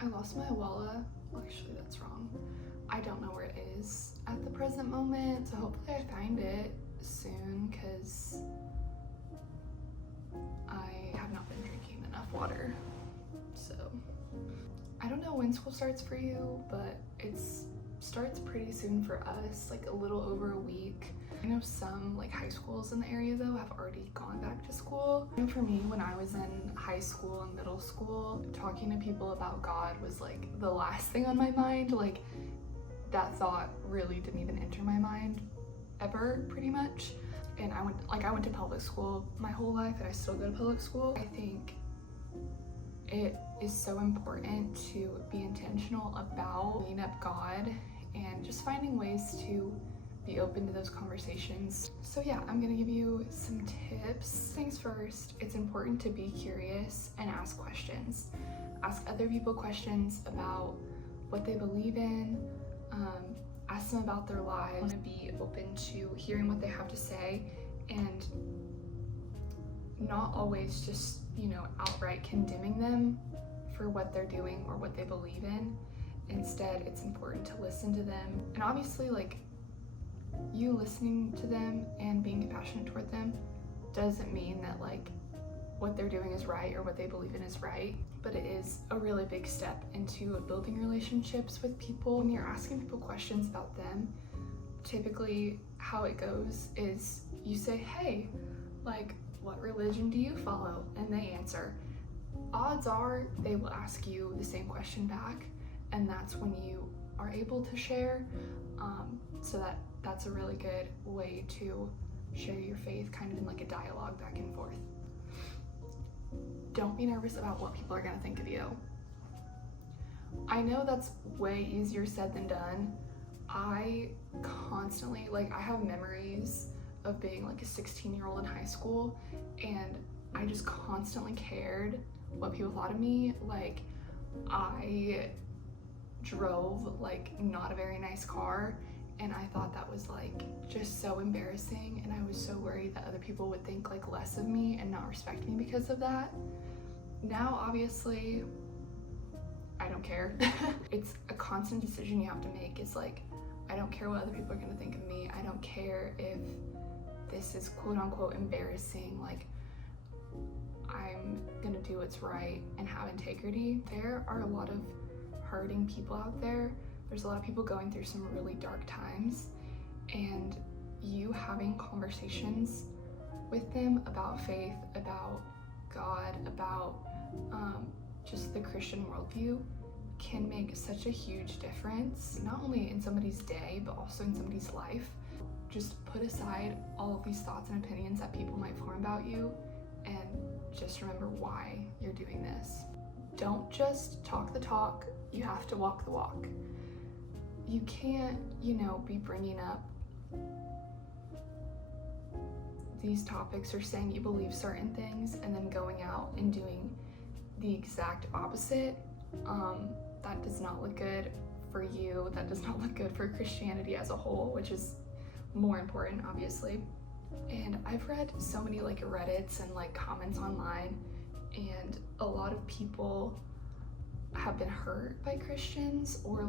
I lost my wallet. Actually, that's wrong. I don't know where it is at the present moment, so hopefully I find it soon because I have not been drinking enough water. So I don't know when school starts for you, but it starts pretty soon for us, like a little over a week. I know some like high schools in the area though have already gone back to school. And for me, when I was in high school and middle school, talking to people about God was like the last thing on my mind. Like that thought really didn't even enter my mind ever, pretty much. And I went to public school my whole life, and I still go to public school. I think it is so important to be intentional about bringing up God and just finding ways to be open to those conversations. So yeah, I'm gonna give you some tips. Things first, it's important to be curious and ask questions. Ask other people questions about what they believe in. Ask them about their lives. I want to be open to hearing what they have to say and not always just, outright condemning them for what they're doing or what they believe in. Instead, it's important to listen to them. And obviously, like, you listening to them and being compassionate toward them doesn't mean that, like, what they're doing is right or what they believe in is right, but it is a really big step into building relationships with people. When you're asking people questions about them, typically how it goes is you say, hey, like, what religion do you follow? And they answer. Odds are they will ask you the same question back, and that's when you are able to share. So that's a really good way to share your faith, kind of in like a dialogue back and forth. Don't be nervous about what people are gonna think of you. I know that's way easier said than done. I constantly, I have memories of being like a 16-year-old in high school, and I just constantly cared what people thought of me. Like, I drove like not a very nice car, and I thought that was like just so embarrassing, and I was so worried that other people would think like less of me and not respect me because of that. Now, obviously, I don't care. It's a constant decision you have to make. It's like, I don't care what other people are gonna think of me. I don't care if this is quote unquote embarrassing. Like, I'm gonna do what's right and have integrity. There are a lot of hurting people out there. There's a lot of people going through some really dark times, and you having conversations with them about faith, about God, about just the Christian worldview can make such a huge difference, not only in somebody's day, but also in somebody's life. Just put aside all of these thoughts and opinions that people might form about you, and just remember why you're doing this. Don't just talk the talk, you have to walk the walk. You can't, be bringing up these topics or saying you believe certain things and then going out and doing the exact opposite. That does not look good for you. That does not look good for Christianity as a whole, which is more important, obviously. And I've read so many Reddits and comments online, and a lot of people have been hurt by Christians, or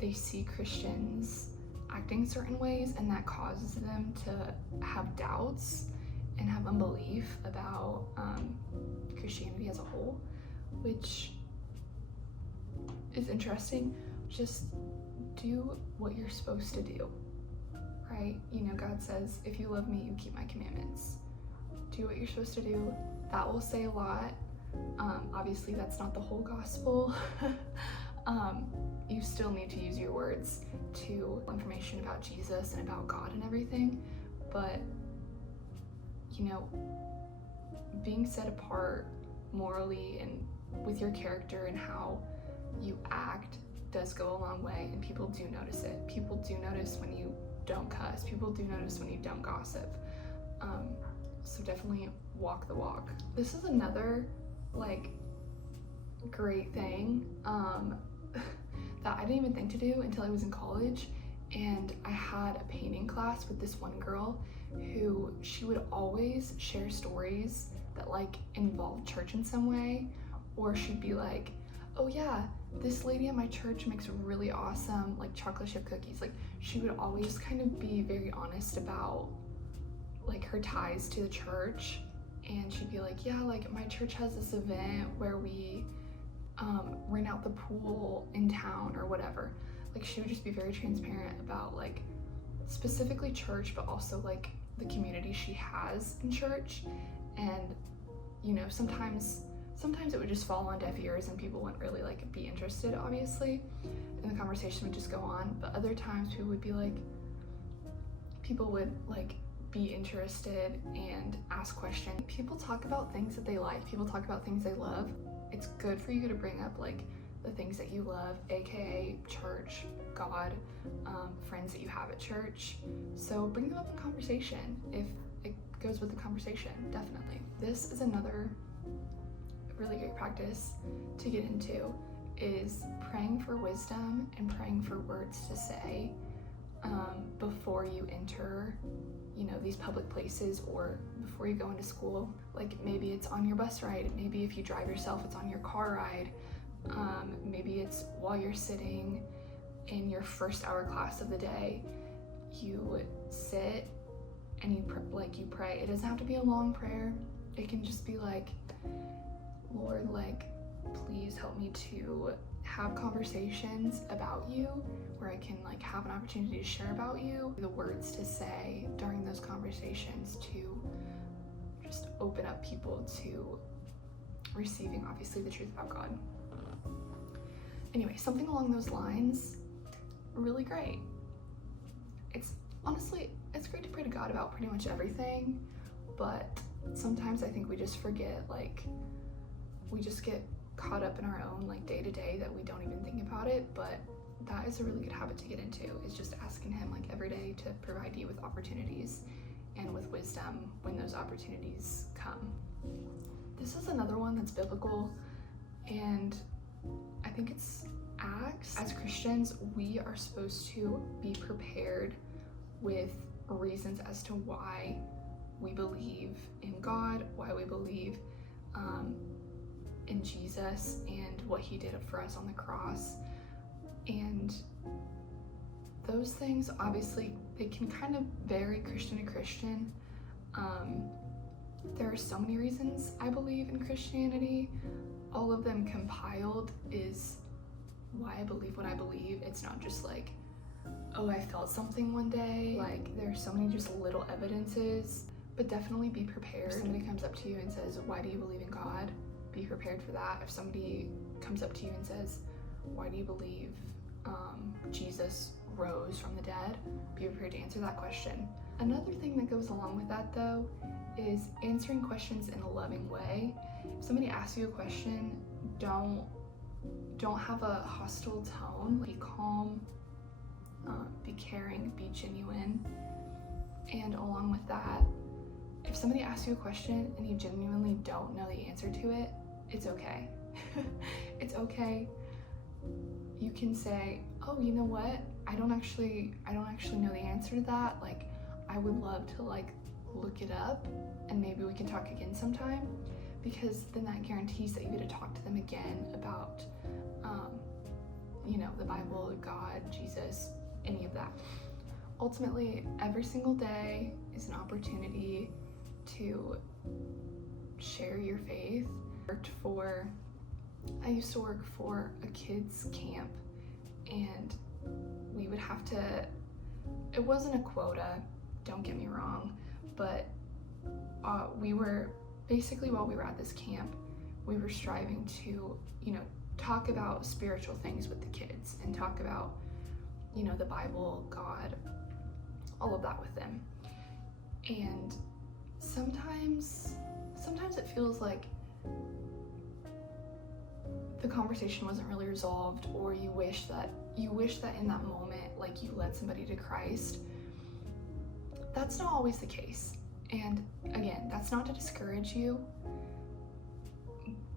they see Christians acting certain ways, and that causes them to have doubts and have unbelief about Christianity as a whole, which is interesting. Just do what you're supposed to do, right? God says, if you love me, you keep my commandments. Do what you're supposed to do. That will say a lot. Obviously, that's not the whole gospel. You still need to use your words to information about Jesus and about God and everything, but being set apart morally and with your character and how you act does go a long way, and people do notice it. People do notice when you don't cuss. People do notice when you don't gossip. So definitely walk the walk. This is another great thing that I didn't even think to do until I was in college, and I had a painting class with this one girl who she would always share stories that involved church in some way, or she'd be like, oh yeah, this lady at my church makes really awesome like chocolate chip cookies. Like she would always kind of be very honest about like her ties to the church, and she'd be like, yeah, like my church has this event where we rent out the pool in town or whatever. Like she would just be very transparent about like specifically church, but also like the community she has in church. And you know, sometimes it would just fall on deaf ears and people wouldn't really like be interested, obviously, and the conversation would just go on. But other times people would like be interested and ask questions. People talk about things that they like, people talk about things they love. It's good for you to bring up like the things that you love, aka church, God, friends that you have at church. So bring them up in conversation if it goes with the conversation, definitely. This is another really great practice to get into, is praying for wisdom and praying for words to say before you enter, you know, these public places, or before you go into school. Like maybe it's on your bus ride, maybe if you drive yourself, it's on your car ride, maybe it's while you're sitting in your first hour class of the day. You sit and you pray. It doesn't have to be a long prayer. It can just be like, Lord, like, please help me to have conversations about you where I can like have an opportunity to share about you, the words to say during those conversations to just open up people to receiving, obviously, the truth about God. Anyway, something along those lines, really great. It's honestly, it's great to pray to God about pretty much everything, but sometimes I think we just forget, like, we just get caught up in our own like day-to-day that we don't even think about it. But that is a really good habit to get into, is just asking him like every day to provide you with opportunities and with wisdom when those opportunities come. This is another one that's biblical, and I think it's Acts. As Christians, we are supposed to be prepared with reasons as to why we believe in God, why we believe in Jesus and what he did for us on the cross. And those things, obviously, they can kind of vary Christian to Christian. There are so many reasons I believe in Christianity. All of them compiled is why I believe what I believe. It's not just like, oh, I felt something one day. Like, there's so many just little evidences. But definitely be prepared. If somebody comes up to you and says, why do you believe in God? Be prepared for that. If somebody comes up to you and says, why do you believe Jesus rose from the dead? Be prepared to answer that question. Another thing that goes along with that, though, is answering questions in a loving way. If somebody asks you a question, don't have a hostile tone. Be calm, be caring, be genuine. And along with that, if somebody asks you a question and you genuinely don't know the answer to it, it's okay. It's okay. You can say, oh, you know what? I don't actually know the answer to that. Like, I would love to like look it up and maybe we can talk again sometime, because then that guarantees that you get to talk to them again about, you know, the Bible, God, Jesus, any of that. Ultimately, every single day is an opportunity to share your faith. I used to work for a kids camp, and we would have to, it wasn't a quota, don't get me wrong, but we were basically, while we were at this camp, we were striving to, you know, talk about spiritual things with the kids and talk about, you know, the Bible, God, all of that with them. And sometimes it feels like the conversation wasn't really resolved, or you wish that in that moment, like, you led somebody to Christ. That's not always the case. And again, that's not to discourage you.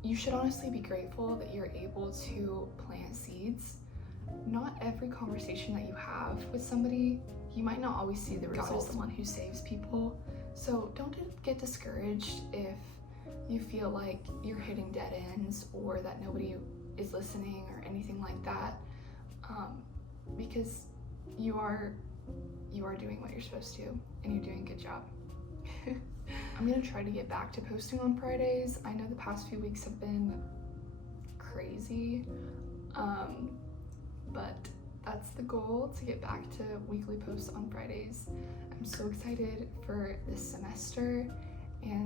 You should honestly be grateful that you're able to plant seeds. Not every conversation that you have with somebody, you might not always see the result. God is the one who saves people. So don't get discouraged if you feel like you're hitting dead ends, or that nobody is listening or anything like that, because you are doing what you're supposed to, and you're doing a good job. I'm gonna try to get back to posting on Fridays. I know the past few weeks have been crazy, but that's the goal, to get back to weekly posts on Fridays. I'm so excited for this semester, and